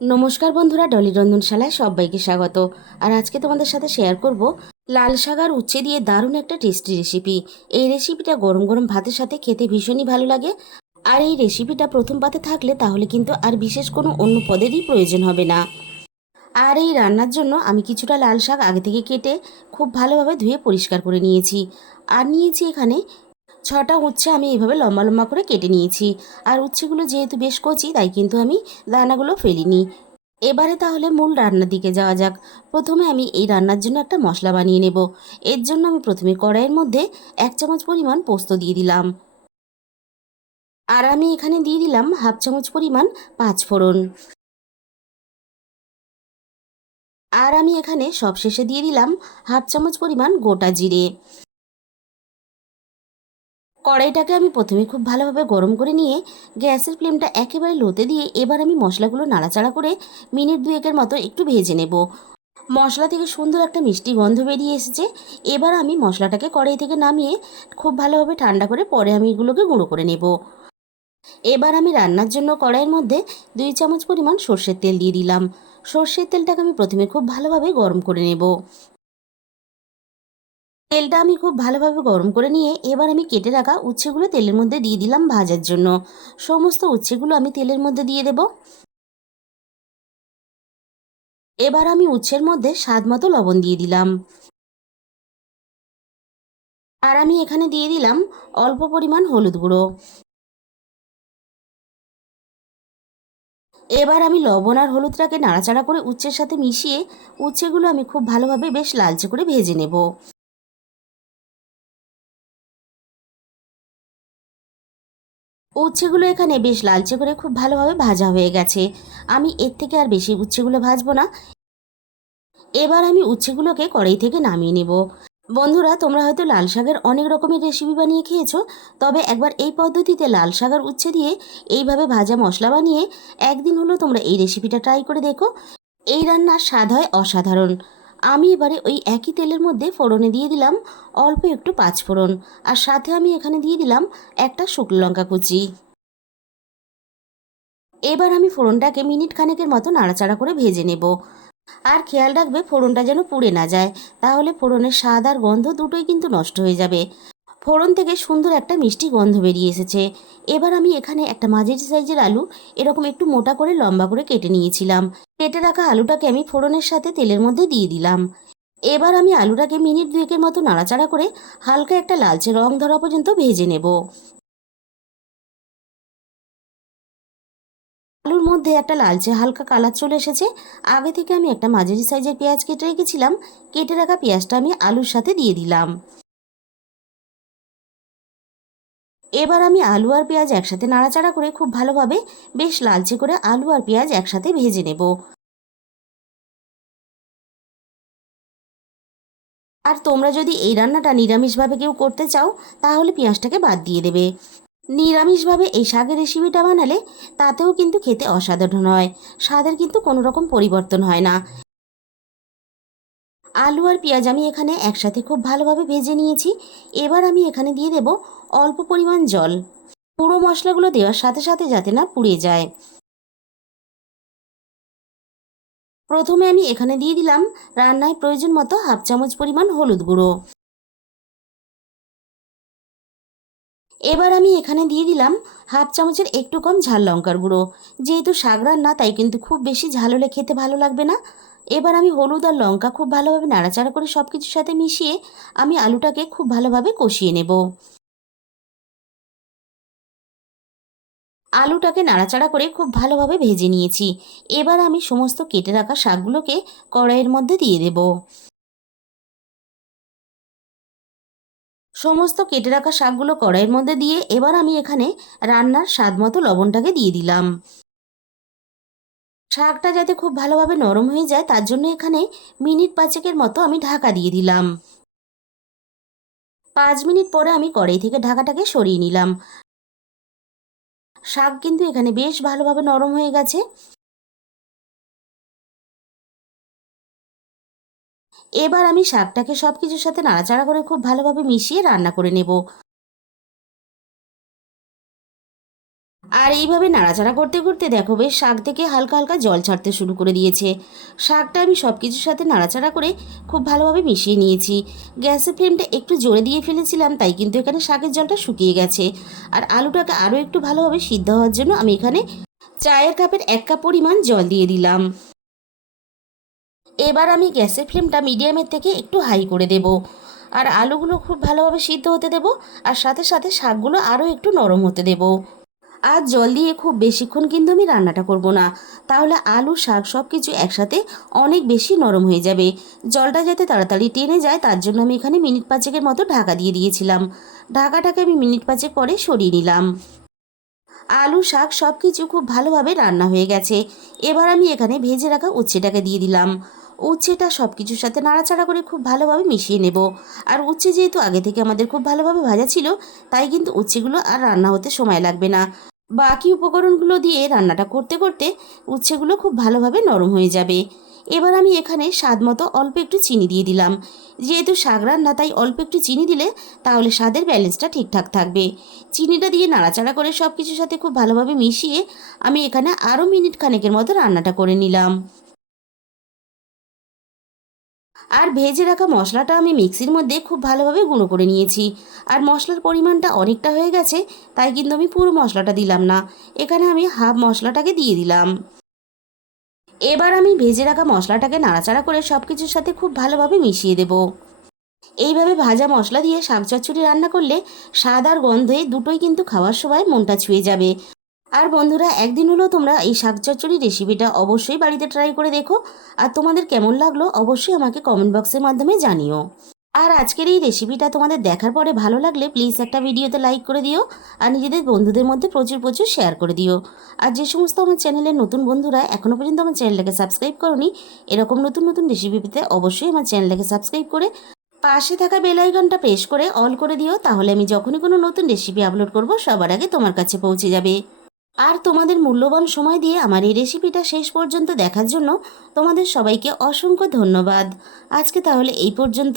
নমস্কার বন্ধুরা, ডলি রন্ধনশালায় সবাইকে স্বাগত। আর আজকে তোমাদের সাথে শেয়ার করব লাল শাক আর উচ্ছে দিয়ে দারুণ একটা টেস্টি রেসিপি। এই রেসিপিটা গরম গরম ভাতের সাথে খেতে ভীষণই ভালো লাগে। আর এই রেসিপিটা প্রথম পাতে থাকলে তাহলে কিন্তু আর বিশেষ কোনো অন্য পদেরই প্রয়োজন হবে না। আর এই রান্নার জন্য আমি কিছুটা লাল শাক আগে থেকে কেটে খুব ভালোভাবে ধুয়ে পরিষ্কার করে নিয়েছি। আর নিয়েছি এখানে 6টা উচ্ছে আমি এইভাবে লম্বা লম্বা করে কেটে নিয়েছি। আর উচ্ছেগুলো যেহেতু বেশ কচি তাই কিন্তু আমি দানাগুলো ফেলিনি। এবারে তাহলে মূল রান্নার দিকে যাওয়া যাক। প্রথমে আমি এই রান্নার জন্য একটা মশলা বানিয়ে নেব। এর জন্য আমি প্রথমে কড়াইয়ের মধ্যে 1 চামচ পরিমাণ পোস্ত দিয়ে দিলাম। আর আমি এখানে দিয়ে দিলাম হাফ চামচ পরিমাণ পাঁচফোড়ন। আর আমি এখানে সবশেষে দিয়ে দিলাম হাফ চামচ পরিমাণ গোটা জিরে। কড়াইটাকে আমি প্রথমে খুব ভালোভাবে গরম করে নিয়ে গ্যাসের ফ্লেমটা একেবারে লোতে দিয়ে এবার আমি মশলাগুলো নাড়াচাড়া করে মিনিট দুয়েকের মতো একটু ভেজে নেব। মশলা থেকে সুন্দর একটা মিষ্টি গন্ধ বেরিয়ে এসেছে। এবার আমি মশলাটাকে কড়াই থেকে নামিয়ে খুব ভালোভাবে ঠান্ডা করে পরে আমি এগুলোকে গুঁড়ো করে নেব। এবার আমি রান্নার জন্য কড়াইয়ের মধ্যে 2 চামচ পরিমাণ সর্ষের তেল দিয়ে দিলাম। সর্ষের তেলটাকে আমি প্রথমে খুব ভালোভাবে গরম করে নেব। তেলটা আমি খুব ভালোভাবে গরম করে নিয়ে এবার আমি কেটে রাখা উচ্ছেগুলো তেলের মধ্যে দিয়ে দিলাম ভাজার জন্য। সমস্ত উচ্ছেগুলো আমি তেলের মধ্যে দিয়ে দেব। এবার আমি উচ্ছের মধ্যে স্বাদ মতো লবণ দিয়ে দিলাম। আর আমি এখানে দিয়ে দিলাম অল্প পরিমাণ হলুদ গুঁড়ো। এবার আমি লবণ আর হলুদটাকে নাড়াচাড়া করে উচ্ছের সাথে মিশিয়ে উচ্ছেগুলো আমি খুব ভালোভাবে বেশ লালচে করে ভেজে নেব। উচ্ছেগুলো এখানে বেশ লালচে করে খুব ভালোভাবে ভাজা হয়ে গেছে। আমি এর থেকে আর বেশি উচ্ছেগুলো ভাজবো না। এবার আমি উচ্ছেগুলোকে কড়াই থেকে নামিয়ে নেব। বন্ধুরা, তোমরা হয়তো লাল শাকের অনেক রকমের রেসিপি বানিয়ে খেয়েছো, তবে একবার এই পদ্ধতিতে লাল শাক আর উচ্ছে দিয়ে এইভাবে ভাজা মশলা বানিয়ে একদিন হলো তোমরা এই রেসিপিটা ট্রাই করে দেখো। এই রান্নার স্বাদ হয় অসাধারণ। আমি এবারে ওই একই তেলের মধ্যে ফোড়নে দিয়ে দিলাম অল্প একটু পাঁচফোড়ন। আর সাথে আমি এখানে দিয়ে দিলাম একটা শুকনো লঙ্কা কুচি। এবার আমি ফোড়নটাকে মিনিট খানেকের মতো নাড়াচাড়া করে ভেজে নেব। আর খেয়াল রাখবে ফোড়নটা যেন পুড়ে না যায়, তাহলে ফোড়নের স্বাদ আর গন্ধ দুটোই কিন্তু নষ্ট হয়ে যাবে। ফোড়ন থেকে সুন্দর একটা মিষ্টি গন্ধ বেরিয়ে এসেছে। এবার আমি এখানে একটা মাঝারি সাইজের আলু এরকম একটু মোটা করে লম্বা করে কেটে নিয়েছিলাম। কেটে রাখা আলুটাকে আমি ফোড়নের সাথে তেলের মধ্যে দিয়ে দিলাম। এবার আমি আলুটাকে মিনিট দুয়েকের মতো নাড়াচাড়া করে হালকা একটা লালচে রং ধরা পর্যন্ত ভেজে নেব। আলুর মধ্যে একটা লালচে হালকা কালার চলে এসেছে। আগে থেকে আমি একটা মাঝারি সাইজের পেঁয়াজ কেটে রেখেছিলাম। কেটে রাখা পেঁয়াজটা আমি আলুর সাথে দিয়ে দিলাম। এবার আমি আলু আর পেঁয়াজ একসাথে নাড়াচাড়া করে খুব ভালোভাবে বেশ লালচে করে আলু আর পেঁয়াজ একসাথে ভেজে নেব। আর তোমরা যদি এই রান্নাটা নিরামিষভাবে কেউ করতে চাও তাহলে পেঁয়াজটাকে বাদ দিয়ে দেবে। নিরামিষভাবে এই শাকের রেসিপিটা বানালে তাতেও কিন্তু খেতে অসাধারণ হয়। স্বাদের কিন্তু কোনো রকম পরিবর্তন হয় না। আলু আর পেঁয়াজ আমি এখানে একসাথে খুব ভালোভাবে ভেজে নিয়েছি। এবার আমি এখানে দিয়ে দেব অল্প পরিমাণ জল। পুরো মশলাগুলো দেওয়ার সাথে সাথে যাতে না পুড়ে যায়। প্রথমে আমি এখানে দিয়ে দিলাম রান্নায় প্রয়োজন মতো হাফ চামচ পরিমাণ হলুদ গুঁড়ো। এবার আমি এখানে দিয়ে দিলাম হাফ চামচের একটু কম ঝাল লঙ্কার গুঁড়ো। যেহেতু শাক রান্না তাই কিন্তু খুব বেশি ঝাল হলে খেতে ভালো লাগবে না। এবার আমি হলুদ আর লঙ্কা খুব ভালোভাবে নাড়াচাড়া করে সব কিছুর সাথে মিশিয়ে আমি আলুটাকে খুব ভালোভাবে কষিয়ে নেব। আলুটাকে নাড়াচাড়া করে খুব ভালোভাবে ভেজে নিয়েছি। এবার আমি সমস্ত কেটে রাখা শাকগুলোকে কড়াইয়ের মধ্যে দিয়ে দেব। সমস্ত কেটে রাখা শাকগুলো কড়াইয়ের মধ্যে দিয়ে এবার আমি এখানে রান্নার স্বাদ মতো লবণটাকে দিয়ে দিলাম। শাকটা যাতে খুব ভালোভাবে নরম হয়ে যায় তার জন্য এখানে মিনিট পাঁচেকের মতো আমি ঢাকা দিয়ে দিলাম। 5 মিনিট পরে আমি কড়াই থেকে ঢাকাটাকে সরিয়ে নিলাম। শাক কিন্তু এখানে বেশ ভালোভাবে নরম হয়ে গেছে। এবার আমি শাকটাকে সব কিছুর সাথে নাড়াচাড়া করে খুব ভালোভাবে মিশিয়ে রান্না করে নেব। আর এইভাবে নাড়াচাড়া করতে করতে দেখো বেশ শাক থেকে হালকা হালকা জল ছাড়তে শুরু করে দিয়েছে। শাকটা আমি সব কিছুর সাথে নাড়াচাড়া করে খুব ভালোভাবে মিশিয়ে নিয়েছি। গ্যাসের ফ্লেমটা একটু জোরে দিয়ে ফেলেছিলাম, তাই কিন্তু এখানে শাকের জলটা শুকিয়ে গেছে। আর আলুটাকে আরও একটু ভালোভাবে সিদ্ধ হওয়ার জন্য আমি এখানে চায়ের কাপের 1 কাপ পরিমাণ জল দিয়ে দিলাম। এবার আমি গ্যাসের ফ্লেমটা মিডিয়ামের থেকে একটু হাই করে দেব। আর আলুগুলো খুব ভালোভাবে সিদ্ধ হতে দেব, আর সাথে সাথে শাকগুলো আরও একটু নরম হতে দেব। আর জল দিয়ে খুব বেশিক্ষণ কিন্তু আমি রান্নাটা করব না, তাহলে আলু শাক সব কিছু একসাথে অনেক বেশি নরম হয়ে যাবে। জলটা যাতে তাড়াতাড়ি টেনে যায় তার জন্য আমি এখানে মিনিট 5-এর মতো ঢাকা দিয়ে দিয়েছিলাম। ঢাকাটাকে আমি মিনিট 5 পরে সরিয়ে নিলাম। আলু শাক সব কিছু খুব ভালোভাবে রান্না হয়ে গেছে। এবার আমি এখানে ভেজে রাখা উচ্ছেটাকে দিয়ে দিলাম। উচ্ছেটা সব কিছুর সাথে নাড়াচাড়া করে খুব ভালোভাবে মিশিয়ে নেব। আর উচ্ছে যেহেতু আগে থেকে আমাদের খুব ভালোভাবে ভাজা ছিল, তাই কিন্তু উচ্ছেগুলো আর রান্না হতে সময় লাগবে না। বাকি উপকরণগুলো দিয়ে রান্নাটা করতে করতে উচ্ছেগুলো খুব ভালোভাবে নরম হয়ে যাবে। এবার আমি এখানে স্বাদ মতো অল্প একটু চিনি দিয়ে দিলাম। যেহেতু শাক রান্না, তাই অল্প একটু চিনি দিলে তাহলে স্বাদের ব্যালেন্সটা ঠিকঠাক থাকবে। চিনিটা দিয়ে নাড়াচাড়া করে সব কিছুর সাথে খুব ভালোভাবে মিশিয়ে আমি এখানে আরও মিনিট খানেকের মতো রান্নাটা করে নিলাম। আর ভেজে রাখা মশলাটা আমি মিক্সির মধ্যে খুব ভালোভাবে গুঁড়ো করে নিয়েছি। আর মশলার পরিমাণটা অনেকটা হয়ে গেছে, তাই কিন্তু আমি পুরো মশলাটা দিলাম না, এখানে আমি হাফ মশলাটাকে দিয়ে দিলাম। এবার আমি ভেজে রাখা মশলাটাকে নাড়াচাড়া করে সব কিছুর সাথে খুব ভালোভাবে মিশিয়ে দেব। এইভাবে ভাজা মশলা দিয়ে শাক চচ্চড়ি রান্না করলে স্বাদ আর গন্ধে দুটোই কিন্তু খাওয়ার সময় মনটা ছুঁয়ে যাবে। আর বন্ধুরা, একদিন হলেও তোমরা এই শাক চচ্চড়ি রেসিপিটা অবশ্যই বাড়িতে ট্রাই করে দেখো। আর তোমাদের কেমন লাগলো অবশ্যই আমাকে কমেন্ট বক্সের মাধ্যমে জানিও। আর আজকের এই রেসিপিটা তোমাদের দেখার পরে ভালো লাগলে প্লিজ একটা ভিডিওতে লাইক করে দিও। আর নিজেদের বন্ধুদের মধ্যে প্রচুর প্রচুর শেয়ার করে দিও। আর যে সমস্ত আমার চ্যানেলের নতুন বন্ধুরা এখনও পর্যন্ত আমার চ্যানেলটাকে সাবস্ক্রাইব করোনি, এরকম নতুন নতুন রেসিপি পেতে অবশ্যই আমার চ্যানেলটাকে সাবস্ক্রাইব করে পাশে থাকা বেল আইকনটা প্রেস করে অল করে দিও, তাহলে আমি যখনই কোনো নতুন রেসিপি আপলোড করব সবার আগে তোমার কাছে পৌঁছে যাবে। আর তোমাদের মূল্যবান সময় দিয়ে আমার এই রেসিপিটা শেষ পর্যন্ত দেখার জন্য তোমাদের সবাইকে অসংখ্য ধন্যবাদ। আজকে তাহলে এই পর্যন্ত।